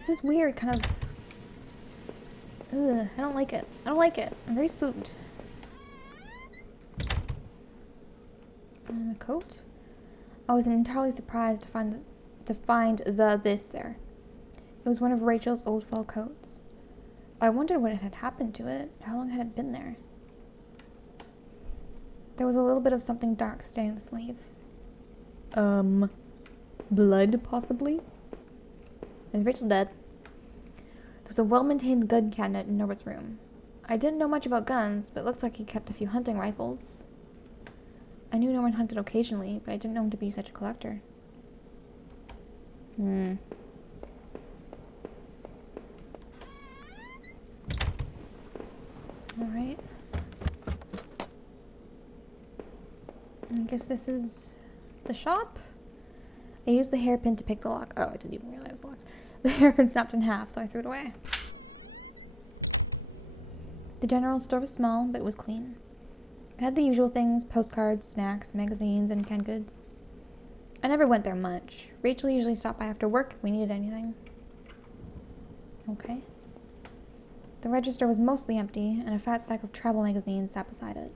This is weird, kind of. Ugh, I don't like it. I don't like it. I'm very spooked. A coat? I was entirely surprised to find this there. It was one of Rachel's old fell coats. I wondered what had happened to it. How long had it been there? There was a little bit of something dark staining the sleeve. Blood, possibly? Is Rachel dead? There was a well-maintained gun cabinet in Norbert's room. I didn't know much about guns, but it looked like he kept a few hunting rifles. I knew Norman hunted occasionally, but I didn't know him to be such a collector. Alright. I guess this is the shop? I used the hairpin to pick the lock. Oh, I didn't even realize it was locked. The hairpin snapped in half, so I threw it away. The general store was small, but it was clean. It had the usual things: postcards, snacks, magazines, and canned goods. I never went there much. Rachel usually stopped by after work if we needed anything. Okay. The register was mostly empty, and a fat stack of travel magazines sat beside it.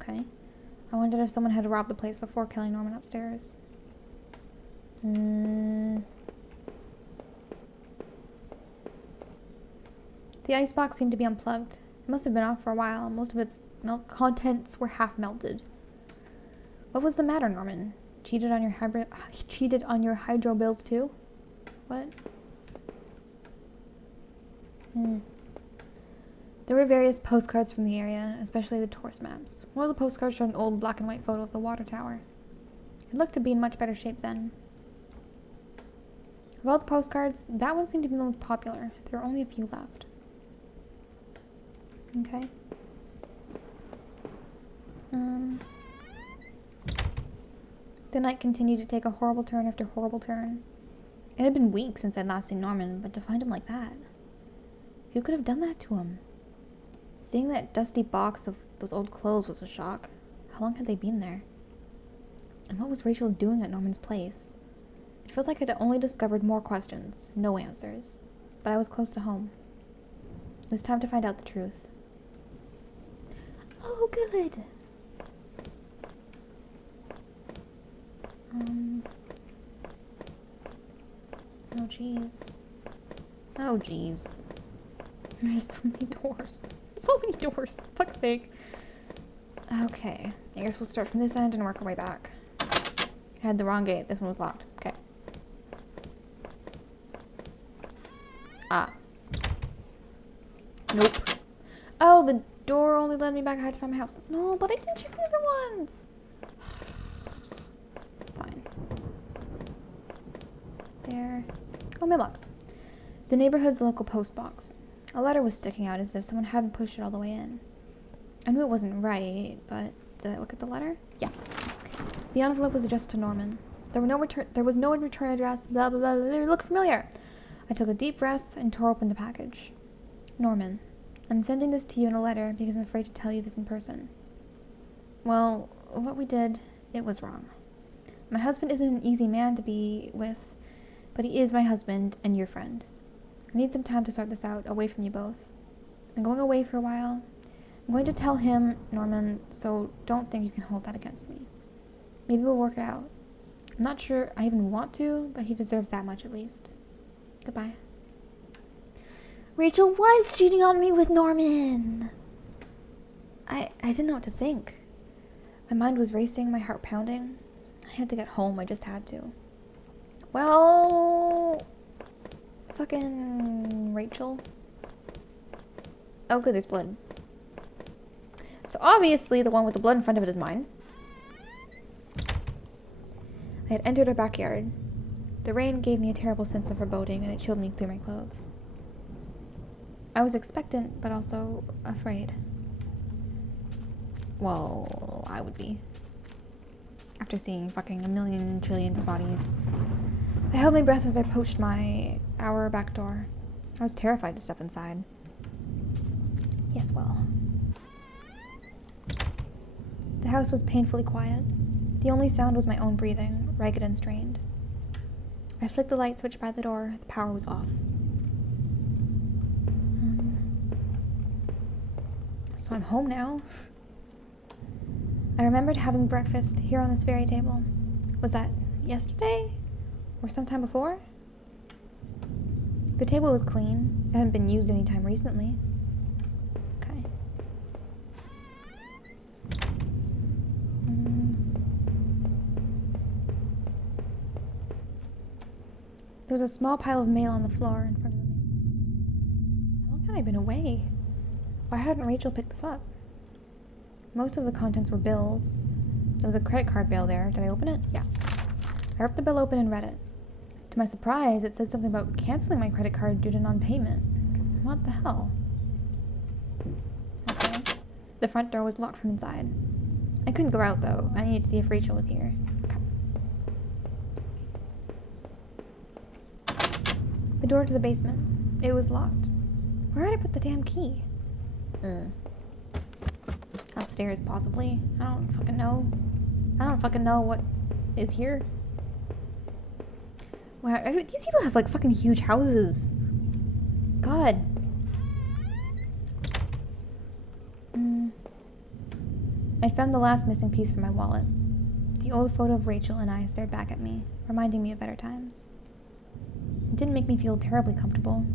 Okay. I wondered if someone had robbed the place before killing Norman upstairs. The icebox seemed to be unplugged. It must have been off for a while. Most of its contents were half melted. What was the matter, Norman? Cheated on your hydro bills too? What? There were various postcards from the area, especially the tourist maps. One of the postcards showed an old black and white photo of the water tower. It looked to be in much better shape then. Of all the postcards, that one seemed to be the most popular. There were only a few left. Okay. The night continued to take a horrible turn after horrible turn. It had been weeks since I'd last seen Norman, but to find him like that. Who could have done that to him? Seeing that dusty box of those old clothes was a shock. How long had they been there? And what was Rachel doing at Norman's place? It felt like I'd only discovered more questions, no answers. But I was close to home. It was time to find out the truth. Oh, good! Oh, jeez. Oh, jeez. There's so many doors. So many doors, for fuck's sake. Okay, I guess we'll start from this end and work our way back. I had the wrong gate. This one was locked. Okay. Ah. Nope. Oh, the door only led me back. I had to find my house. No, but I didn't check the other ones. Fine. There. Oh, mailbox. The neighborhood's local post box. A letter was sticking out as if someone hadn't pushed it all the way in. I knew it wasn't right, but did I look at the letter? Yeah. The envelope was addressed to Norman. There was no return address. Blah blah blah. It looked familiar. I took a deep breath and tore open the package. Norman, I'm sending this to you in a letter because I'm afraid to tell you this in person. Well, what we did, it was wrong. My husband isn't an easy man to be with, but he is my husband and your friend. I need some time to sort this out, away from you both. I'm going away for a while. I'm going to tell him, Norman, so don't think you can hold that against me. Maybe we'll work it out. I'm not sure I even want to, but he deserves that much at least. Goodbye. Rachel was cheating on me with Norman! I didn't know what to think. My mind was racing, my heart pounding. I had to get home, I just had to. Well... Fucking Rachel. Oh good, there's blood. So obviously the one with the blood in front of it is mine. I had entered her backyard. The rain gave me a terrible sense of foreboding and it chilled me through my clothes. I was expectant, but also afraid. Well, I would be. After seeing fucking a million trillion bodies. I held my breath as I approached our back door. I was terrified to step inside. Yes, well. The house was painfully quiet. The only sound was my own breathing, ragged and strained. I flicked the light switch by the door. The power was off. So I'm home now. I remembered having breakfast here on this very table. Was that yesterday? Or sometime before? The table was clean. It hadn't been used any time recently. Okay. There was a small pile of mail on the floor in front of the mail. How long had I been away? Why hadn't Rachel picked this up? Most of the contents were bills. There was a credit card bill there. Did I open it? Yeah. I ripped the bill open and read it. To my surprise, it said something about canceling my credit card due to non-payment. What the hell? Okay. The front door was locked from inside. I couldn't go out, though. I needed to see if Rachel was here. Okay. The door to the basement. It was locked. Where did I put the damn key? Upstairs, possibly. I don't fucking know. I don't fucking know what is here. Wow, these people have like fucking huge houses. God. I found the last missing piece from my wallet. The old photo of Rachel and I stared back at me, reminding me of better times. It didn't make me feel terribly comfortable.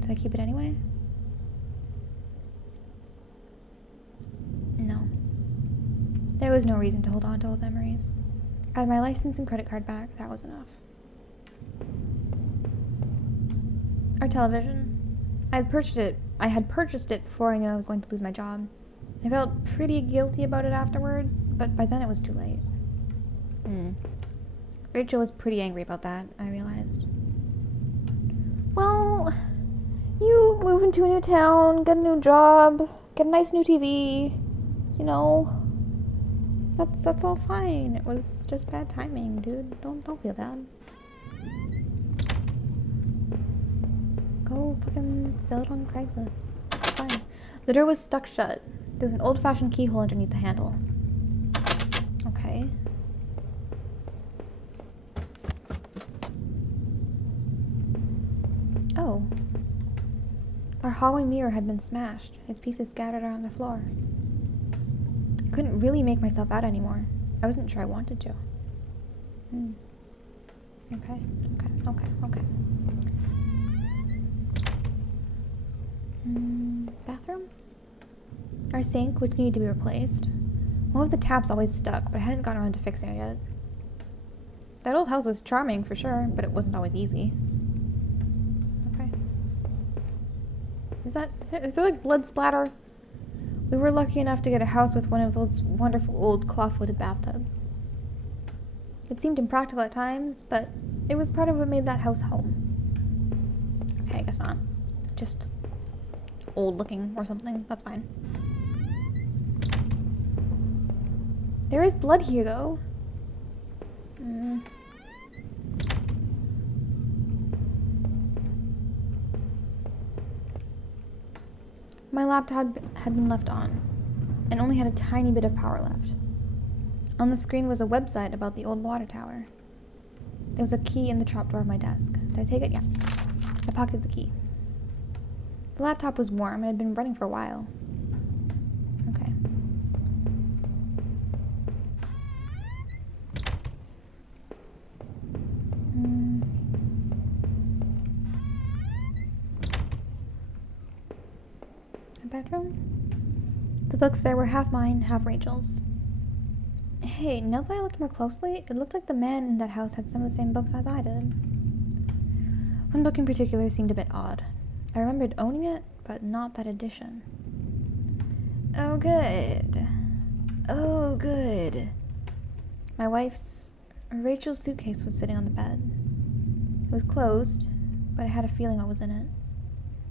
Did I keep it anyway? No. There was no reason to hold on to old memories. I had my license and credit card back. That was enough. Our television. I had purchased it before I knew I was going to lose my job. I felt pretty guilty about it afterward, but by then it was too late. Rachel was pretty angry about that, I realized. Well, you move into a new town, get a new job, get a nice new TV, you know. That's all fine. It was just bad timing, dude. Don't feel bad. Go fucking sell it on Craigslist. It's fine. The door was stuck shut. There's an old-fashioned keyhole underneath the handle. Okay. Oh. Our hallway mirror had been smashed, its pieces scattered around the floor. I couldn't really make myself out anymore. I wasn't sure I wanted to. Okay. Bathroom? Our sink, which needed to be replaced. One of the taps always stuck, but I hadn't gotten around to fixing it yet. That old house was charming, for sure, but it wasn't always easy. Okay. Is there like blood splatter? We were lucky enough to get a house with one of those wonderful old cloth-footed bathtubs. It seemed impractical at times, but it was part of what made that house home. Okay, I guess not. Just old-looking or something. That's fine. There is blood here, though. My laptop had been left on, and only had a tiny bit of power left. On the screen was a website about the old water tower. There was a key in the trapdoor of my desk. Did I take it? Yeah. I pocketed the key. The laptop was warm and had been running for a while. Okay. A bedroom? The books there were half mine, half Rachel's. Hey, now that I looked more closely, it looked like the man in that house had some of the same books as I did. One book in particular seemed a bit odd. I remembered owning it, but not that edition. Oh, good. Oh, good. My wife's, Rachel's suitcase was sitting on the bed. It was closed, but I had a feeling what was in it.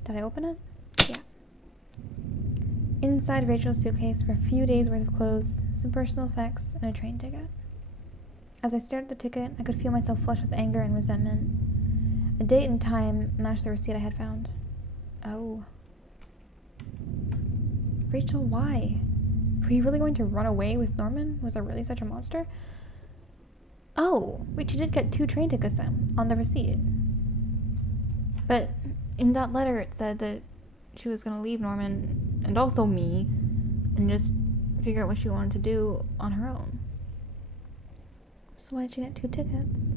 Did I open it? Yeah. Inside Rachel's suitcase were a few days' worth of clothes, some personal effects, and a train ticket. As I stared at the ticket, I could feel myself flush with anger and resentment. A date and time matched the receipt I had found. Oh. Rachel, why? Were you really going to run away with Norman? Was I really such a monster? Oh, wait, she did get 2 train tickets then on the receipt. But in that letter it said that she was gonna leave Norman and also me and just figure out what she wanted to do on her own. So why did she get 2 tickets?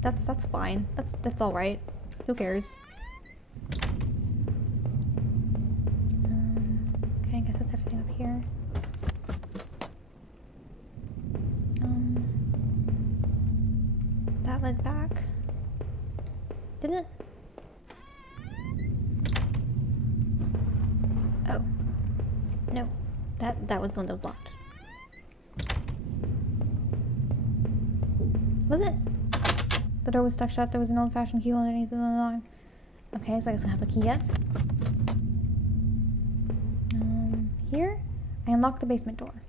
That's fine. That's all right. Who cares? Okay, I guess that's everything up here. That led back. Didn't it? Oh. No. That was the one that was locked. Was it? The door was stuck shut. There was an old-fashioned key underneath the lock. Okay, so I guess I don't have the key yet. Here? I unlocked the basement door.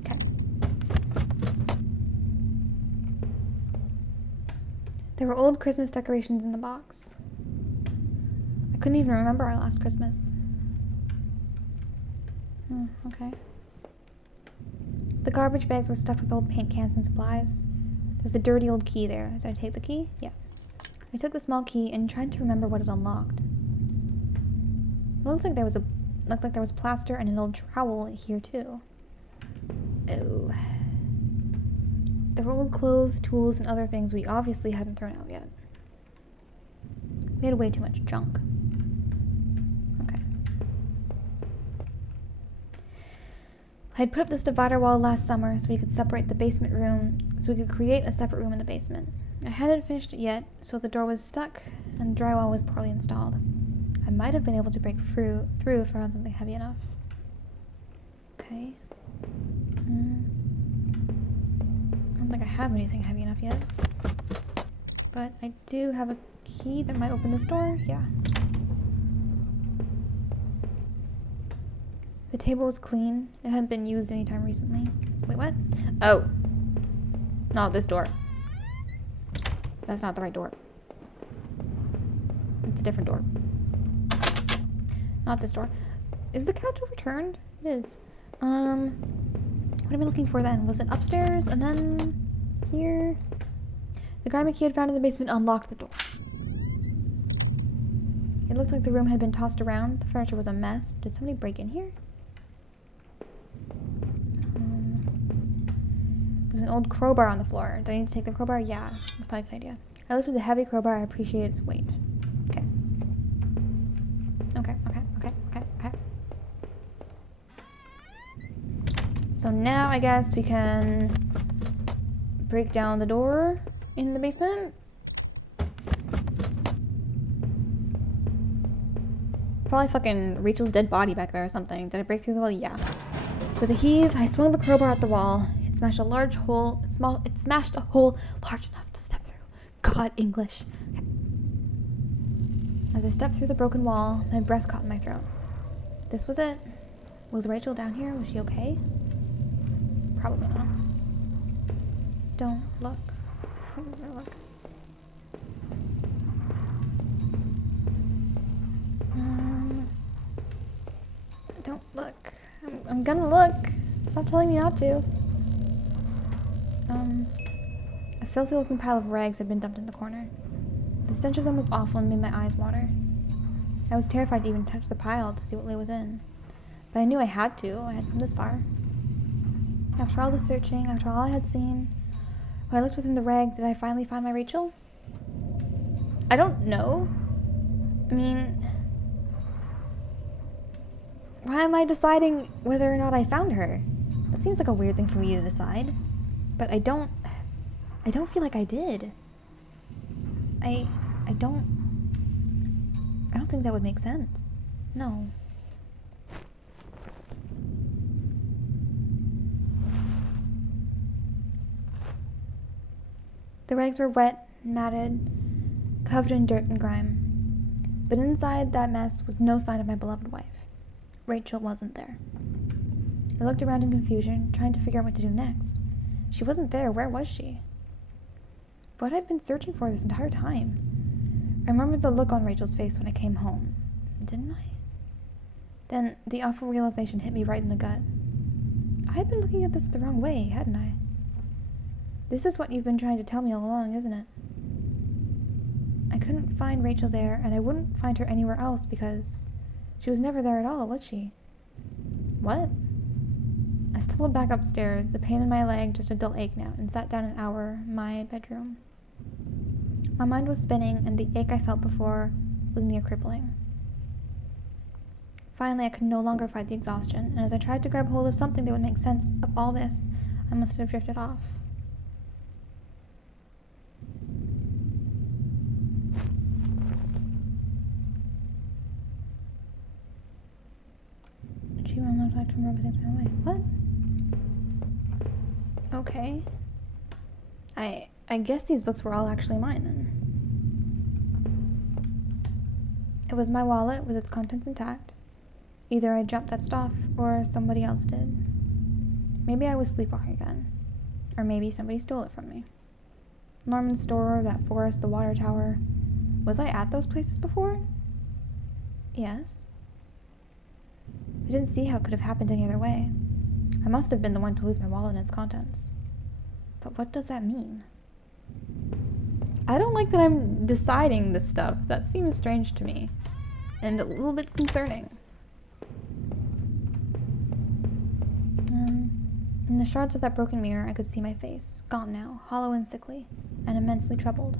Okay. There were old Christmas decorations in the box. I couldn't even remember our last Christmas. Okay. The garbage bags were stuffed with old paint cans and supplies. There was a dirty old key there. Did I take the key? Yeah. I took the small key and tried to remember what it unlocked. It looked like there was plaster and an old trowel here too. Oh. There were old clothes, tools, and other things we obviously hadn't thrown out yet. We had way too much junk. Okay. I had put up this divider wall last summer so we could separate the basement room, so we could create a separate room in the basement. I hadn't finished it yet, so the door was stuck and the drywall was poorly installed. I might have been able to break through if I found something heavy enough. Okay. I don't think I have anything heavy enough yet. But I do have a key that might open this door. Yeah. The table was clean. It hadn't been used anytime recently. Wait, what? Oh. Not this door. That's not the right door. It's a different door. Not this door. Is the couch overturned? It is. What am I looking for then? Was it upstairs and then here? The guy McKee had found in the basement unlocked the door. It looked like the room had been tossed around. The furniture was a mess. Did somebody break in here? There was an old crowbar on the floor. Do I need to take the crowbar? Yeah, that's probably a good idea. I lifted the heavy crowbar. I appreciated its weight. Okay. Okay. So now I guess we can break down the door in the basement. Probably fucking Rachel's dead body back there or something. Did I break through the wall? Yeah. With a heave, I swung the crowbar at the wall. It smashed a hole large enough to step through. God, English. Okay. As I stepped through the broken wall, my breath caught in my throat. This was it. Was Rachel down here? Was she okay? Probably not. Don't look. Don't look. Don't look. I'm gonna look. Stop telling me not to. A filthy looking pile of rags had been dumped in the corner. The stench of them was awful and made my eyes water. I was terrified to even touch the pile to see what lay within. But I knew I had to. I had come this far. After all the searching, after all I had seen, when I looked within the rags, did I finally find my Rachel? I don't know. I mean, why am I deciding whether or not I found her? That seems like a weird thing for me to decide. But I don't feel like I did. I don't think that would make sense. No. The rags were wet, matted, covered in dirt and grime. But inside that mess was no sign of my beloved wife. Rachel wasn't there. I looked around in confusion, trying to figure out what to do next. She wasn't there. Where was she? What had I been searching for this entire time? I remembered the look on Rachel's face when I came home. Didn't I? Then the awful realization hit me right in the gut. I'd been looking at this the wrong way, hadn't I? This is what you've been trying to tell me all along, isn't it? I couldn't find Rachel there, and I wouldn't find her anywhere else because she was never there at all, was she? What? I stumbled back upstairs, the pain in my leg just a dull ache now, and sat down in my bedroom. My mind was spinning, and the ache I felt before was near crippling. Finally, I could no longer fight the exhaustion, and as I tried to grab hold of something that would make sense of all this, I must have drifted off. Achievement unlocked, like to remember things my way. What? Okay. I guess these books were all actually mine then. It was my wallet with its contents intact. Either I dropped that stuff or somebody else did. Maybe I was sleepwalking again. Or maybe somebody stole it from me. Norman's store, that forest, the water tower. Was I at those places before? Yes. I didn't see how it could have happened any other way. I must have been the one to lose my wallet and its contents. But what does that mean? I don't like that I'm deciding this stuff. That seems strange to me. And a little bit concerning. In the shards of that broken mirror, I could see my face, gone now, hollow and sickly, and immensely troubled.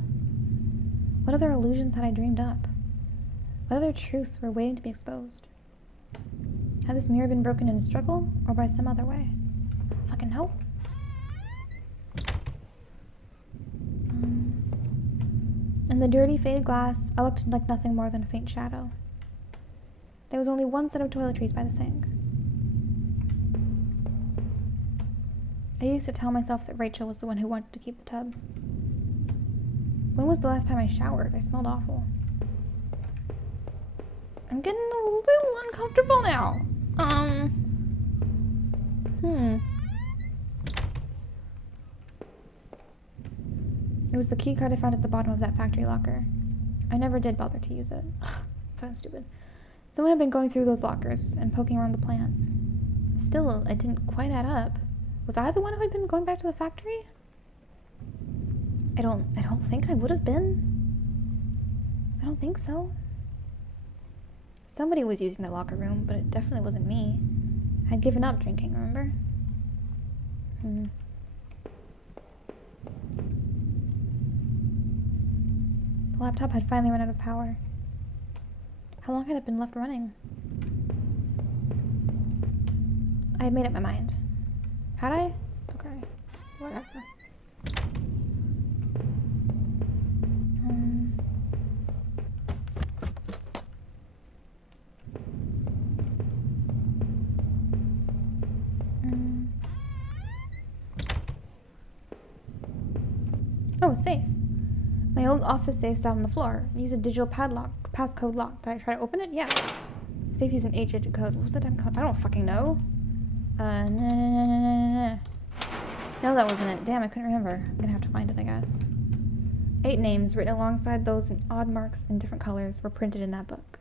What other illusions had I dreamed up? What other truths were waiting to be exposed? Had this mirror been broken in a struggle, or by some other way? I don't fucking know. In the dirty, faded glass, I looked like nothing more than a faint shadow. There was only one set of toiletries by the sink. I used to tell myself that Rachel was the one who wanted to keep the tub. When was the last time I showered? I smelled awful. I'm getting a little uncomfortable now. It was the key card I found at the bottom of that factory locker. I never did bother to use it. Fucking stupid. Someone had been going through those lockers and poking around the plant. Still, it didn't quite add up. Was I the one who had been going back to the factory? I don't think I would have been. I don't think so. Somebody was using the locker room, but it definitely wasn't me. I'd given up drinking, remember? The laptop had finally run out of power. How long had it been left running? I had made up my mind. Had I? Okay. Whatever. Oh, a safe. My old office safe sat on the floor. I used a digital passcode lock. Did I try to open it? Yeah. Safe used an 8-digit code. What was the damn code? I don't fucking know. No, that wasn't it. Damn, I couldn't remember. I'm gonna have to find it, I guess. 8 names, written alongside those in odd marks in different colors, were printed in that book.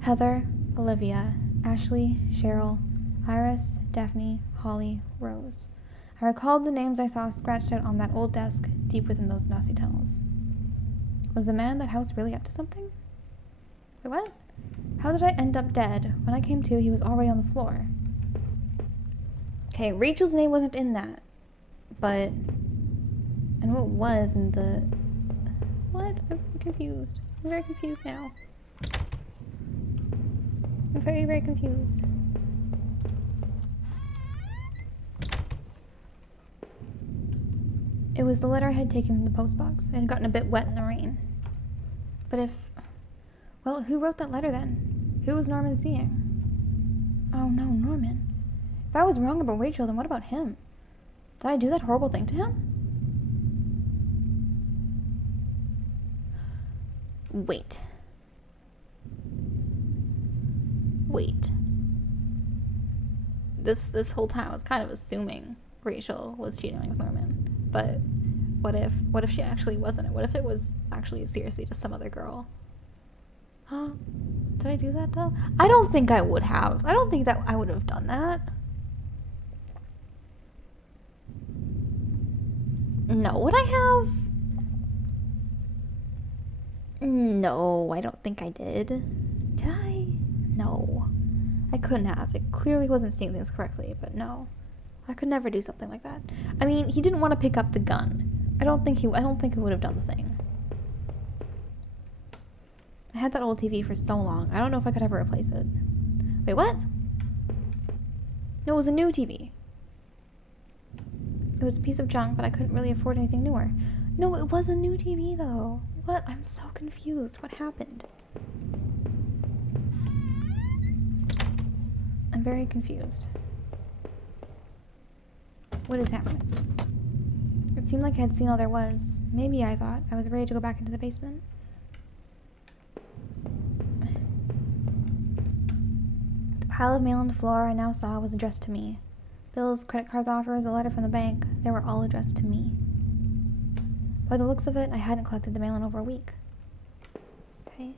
Heather, Olivia, Ashley, Cheryl, Iris, Daphne, Holly, Rose. I recalled the names I saw scratched out on that old desk deep within those nasty tunnels. Was the man in that house really up to something? Wait, what? How did I end up dead? When I came to, he was already on the floor. Okay, Rachel's name wasn't in that. But I know it was in the... What? I'm very confused. I'm very confused now. I'm very, very confused. It was the letter I had taken from the postbox. It had gotten a bit wet in the rain. But if... Well, who wrote that letter then? Who was Norman seeing? Oh no, Norman. If I was wrong about Rachel, then what about him? Did I do that horrible thing to him? Wait. This whole time I was kind of assuming Rachel was cheating with Norman. But what if she actually wasn't? What if it was actually seriously just some other girl? Huh? Did I do that though? I don't think I would have. I don't think that I would have done that. No, would I have? No, I don't think I did. Did I? No. I couldn't have. It clearly wasn't seeing things correctly, but no. I could never do something like that. I mean, he didn't want to pick up the gun. I don't think it would have done the thing. I had that old TV for so long. I don't know if I could ever replace it. Wait, what? No, it was a new TV. It was a piece of junk, but I couldn't really afford anything newer. No, it was a new TV, though. What? I'm so confused. What happened? I'm very confused. What is happening? It seemed like I had seen all there was. Maybe I thought I was ready to go back into the basement. The pile of mail on the floor I now saw was addressed to me. Bills, credit cards, offers, a letter from the bank, they were all addressed to me. By the looks of it, I hadn't collected the mail in over a week. Okay.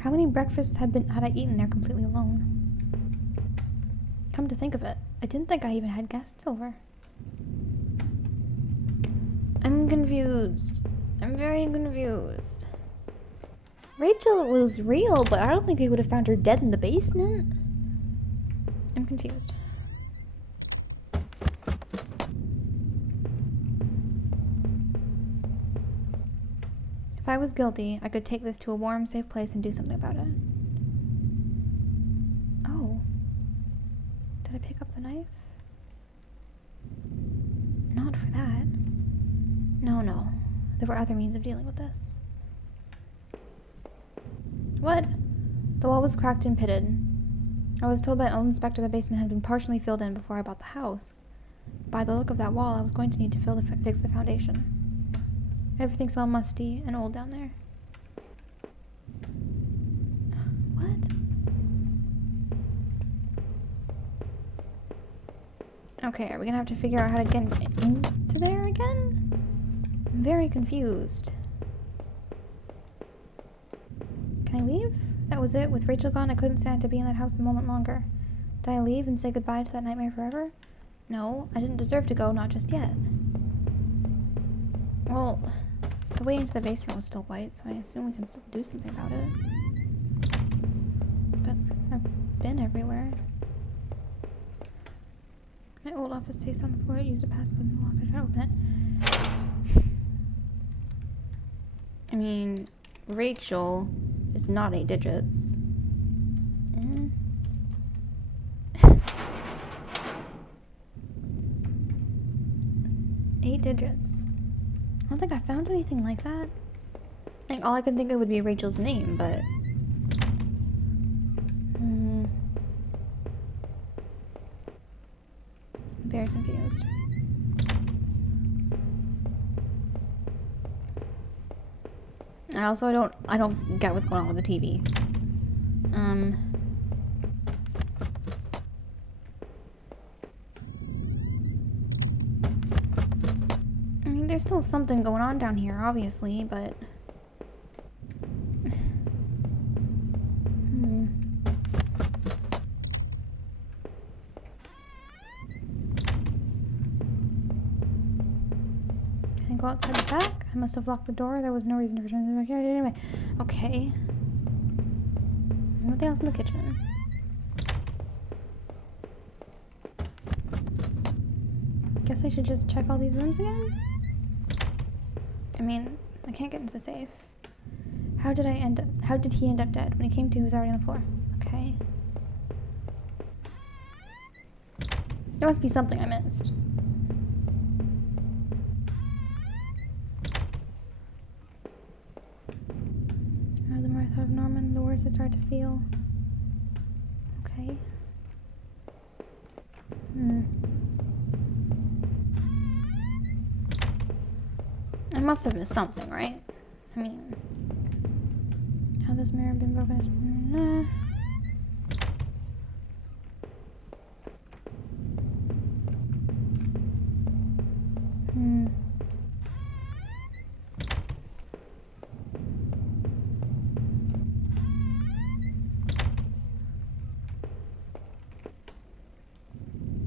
How many breakfasts had I eaten there completely alone? Come to think of it, I didn't think I even had guests over. I'm confused. I'm very confused. Rachel was real, but I don't think I would have found her dead in the basement. I'm confused. If I was guilty, I could take this to a warm, safe place and do something about it. Oh. Did I pick up the knife? Not for that. No. There were other means of dealing with this. What? The wall was cracked and pitted. I was told by an old inspector the basement had been partially filled in before I bought the house. By the look of that wall, I was going to need to fix the foundation. Everything smelled musty and old down there. What? Okay, are we gonna have to figure out how to get into there again? I'm very confused. Can I leave? That was it. With Rachel gone, I couldn't stand to be in that house a moment longer. Did I leave and say goodbye to that nightmare forever? No, I didn't deserve to go, not just yet. Well, the way into the basement was still white, so I assume we can still do something about it. But I've been everywhere. My old office safe on the floor. I used a passcode and lock. I tried to open it. I mean, Rachel is not 8 digits. 8 digits. I don't think I found anything like that. Like, all I could think of would be Rachel's name, but... I'm very confused. And also, I don't get what's going on with the TV. I mean, there's still something going on down here, obviously, but... Can I go outside the back? I must have locked the door. There was no reason to return to the backyard anyway. Okay. There's nothing else in the kitchen. Guess I should just check all these rooms again? I mean, I can't get into the safe. How did he end up dead? When he came to, he was already on the floor. Okay. There must be something I missed. The more I thought of Norman, the worse I started to feel. Okay. I must have missed something, right? I mean, how this mirror been broken?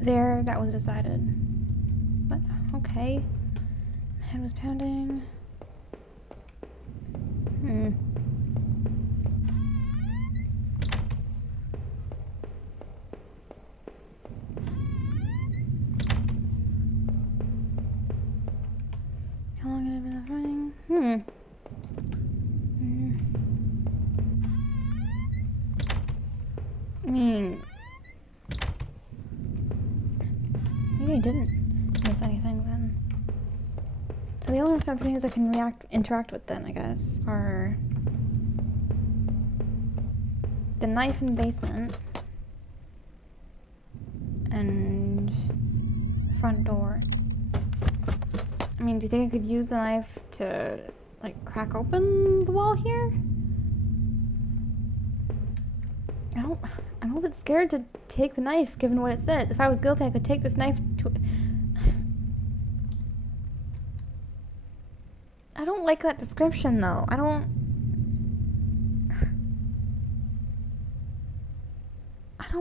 There, that was decided. But, okay. My head was pounding. How long had I been running? I mean, maybe I didn't miss anything then. So the only things I can interact with then, I guess, are the knife in the basement and the front door. I mean, do you think I could use the knife to, like, crack open the wall here? I'm a little bit scared to take the knife, given what it says. If I was guilty, I could take this knife to... I don't like that description, though. I don't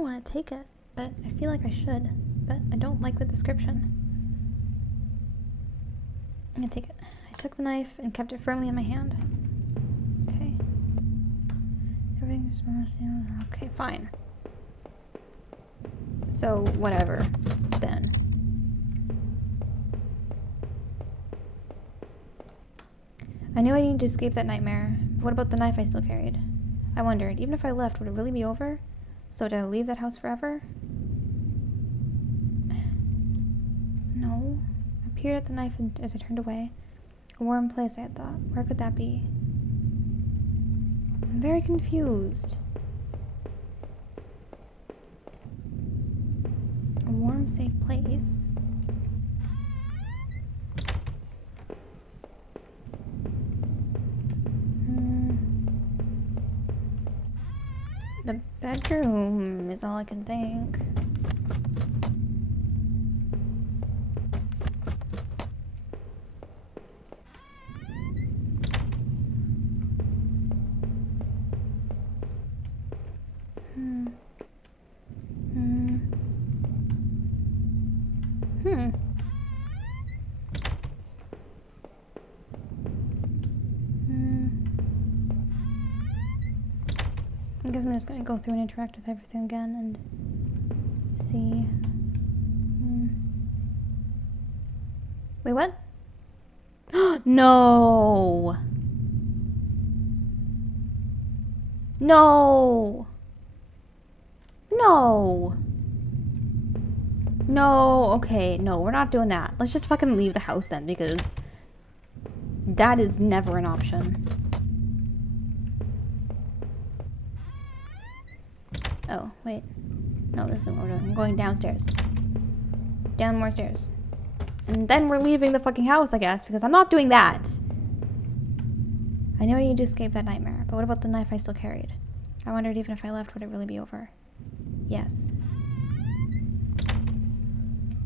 want to take it, but I feel like I should. But I don't like the description. I'm gonna take it. I took the knife and kept it firmly in my hand. Okay. Everything's okay, fine. So, whatever, then. I knew I needed to escape that nightmare, but what about the knife I still carried? I wondered, even if I left, would it really be over? So did I leave that house forever? No. I peered at the knife as I turned away. A warm place, I had thought. Where could that be? I'm very confused. A warm, safe place. The bedroom is all I can think. I guess I'm just gonna go through and interact with everything again and see. Wait, what? No! No! No! No, okay, no, we're not doing that. Let's just fucking leave the house then, because that is never an option. Oh, wait. No, this isn't what we're doing. I'm going downstairs. Down more stairs. And then we're leaving the fucking house, I guess, because I'm not doing that. I knew I needed to escape that nightmare, but what about the knife I still carried? I wondered even if I left, would it really be over? Yes.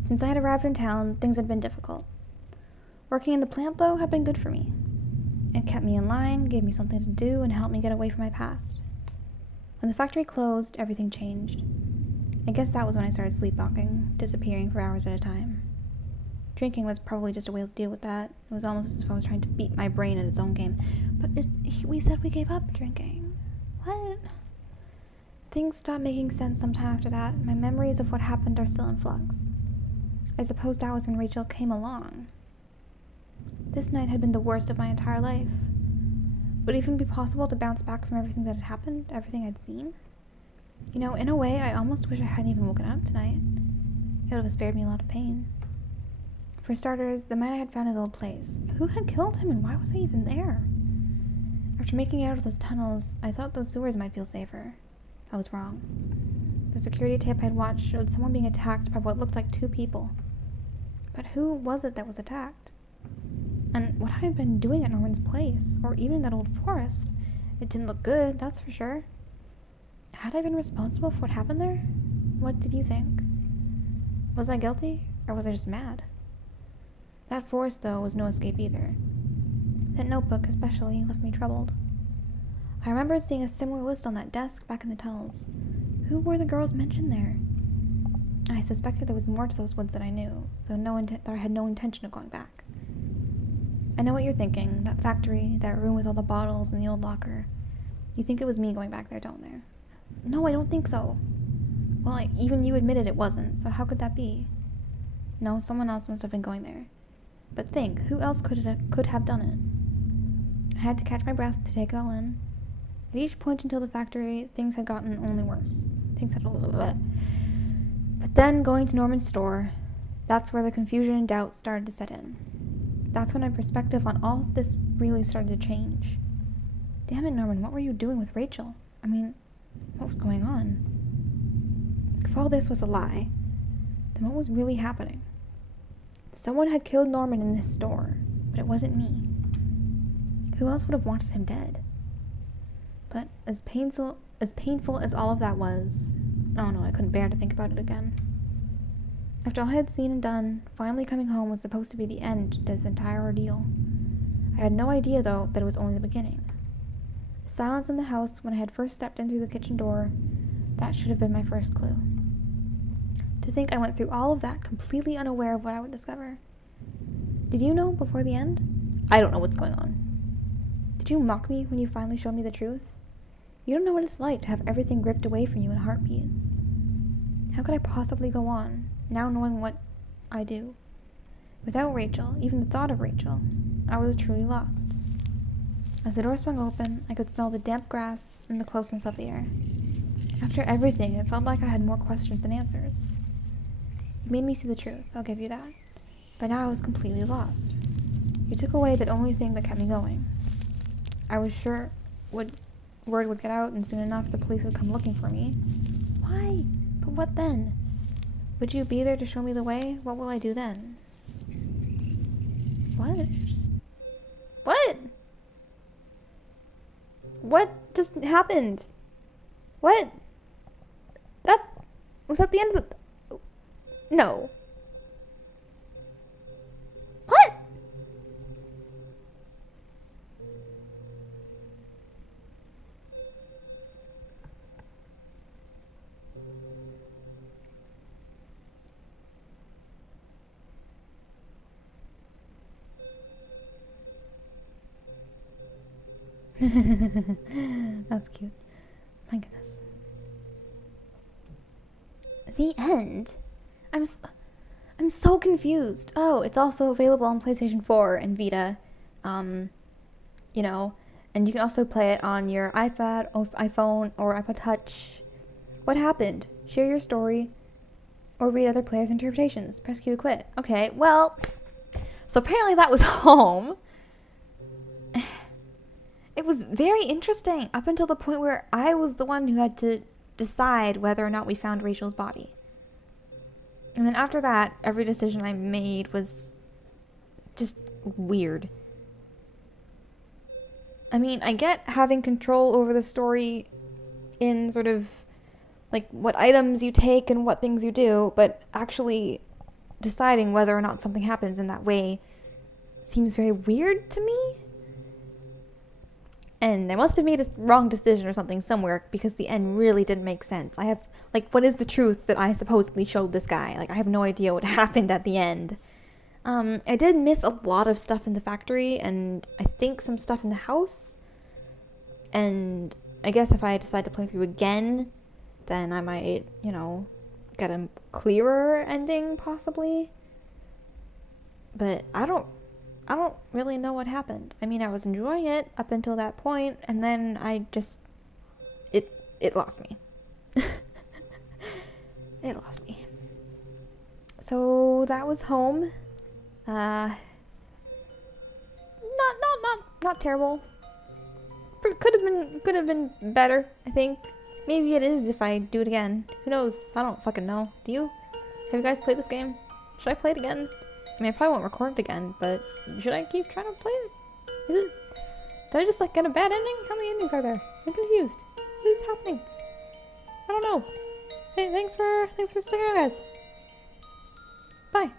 Since I had arrived in town, things had been difficult. Working in the plant, though, had been good for me. It kept me in line, gave me something to do, and helped me get away from my past. When the factory closed, everything changed. I guess that was when I started sleepwalking, disappearing for hours at a time. Drinking was probably just a way to deal with that. It was almost as if I was trying to beat my brain at its own game. But we said we gave up drinking. What? Things stopped making sense sometime after that. My memories of what happened are still in flux. I suppose that was when Rachel came along. This night had been the worst of my entire life. Would it even be possible to bounce back from everything that had happened, everything I'd seen? You know, in a way, I almost wish I hadn't even woken up tonight. It would have spared me a lot of pain. For starters, the man I had found his old place. Who had killed him and why was I even there? After making it out of those tunnels, I thought those sewers might feel safer. I was wrong. The security tape I had watched showed someone being attacked by what looked like 2 people. But who was it that was attacked? And what I had been doing at Norman's place, or even in that old forest, it didn't look good, that's for sure. Had I been responsible for what happened there? What did you think? Was I guilty, or was I just mad? That forest, though, was no escape either. That notebook, especially, left me troubled. I remembered seeing a similar list on that desk back in the tunnels. Who were the girls mentioned there? I suspected there was more to those woods than I knew, though that I had no intention of going back. I know what you're thinking. That factory, that room with all the bottles and the old locker. You think it was me going back there, don't there? No, I don't think so. Well, even you admitted it wasn't, so how could that be? No, someone else must have been going there. But think, who else could have done it? I had to catch my breath to take it all in. At each point until the factory, things had gotten only worse. But then, going to Norman's store, that's where the confusion and doubt started to set in. That's when my perspective on all of this really started to change. Damn it, Norman, what were you doing with Rachel? I mean, what was going on? If all this was a lie, then what was really happening? Someone had killed Norman in this store, but it wasn't me. Who else would have wanted him dead? But as painful as all of that was, oh no, I couldn't bear to think about it again. After all I had seen and done, finally coming home was supposed to be the end to this entire ordeal. I had no idea, though, that it was only the beginning. The silence in the house when I had first stepped in through the kitchen door, that should have been my first clue. To think I went through all of that completely unaware of what I would discover. Did you know before the end? I don't know what's going on. Did you mock me when you finally showed me the truth? You don't know what it's like to have everything ripped away from you in a heartbeat. How could I possibly go on, now knowing what I do? Without Rachel, even the thought of Rachel, I was truly lost. As the door swung open, I could smell the damp grass and the closeness of the air. After everything, it felt like I had more questions than answers. You made me see the truth, I'll give you that. But now I was completely lost. You took away the only thing that kept me going. I was sure word would get out, and soon enough the police would come looking for me. Why? But what then? Would you be there to show me the way? What will I do then? What? What? What just happened? What? Was that the end of the... No. What? That's cute. My goodness. The end? I'm so confused. Oh, it's also available on PlayStation 4 and Vita. You know, and you can also play it on your iPad or iPhone or iPod Touch. What happened? Share your story or read other players' interpretations. Press Q to quit. Okay, well, so apparently that was home. It was very interesting up until the point where I was the one who had to decide whether or not we found Rachel's body. And then after that, every decision I made was just weird. I mean, I get having control over the story in sort of like what items you take and what things you do, but actually deciding whether or not something happens in that way seems very weird to me. And I must have made a wrong decision or something somewhere because the end really didn't make sense. I have, like, what is the truth that I supposedly showed this guy? Like, I have no idea what happened at the end. I did miss a lot of stuff in the factory and I think some stuff in the house. And I guess if I decide to play through again, then I might, you know, get a clearer ending possibly. But I don't really know what happened. I mean, I was enjoying it up until that point, and then I just... It lost me. It lost me. So, that was home. Not terrible. Could have been better, I think. Maybe it is if I do it again. Who knows? I don't fucking know. Do you? Have you guys played this game? Should I play it again? I mean, I probably won't record it again, but should I keep trying to play it? Did I just, like, get a bad ending? How many endings are there? I'm confused. What is happening? I don't know. Hey, thanks for sticking around, guys. Bye.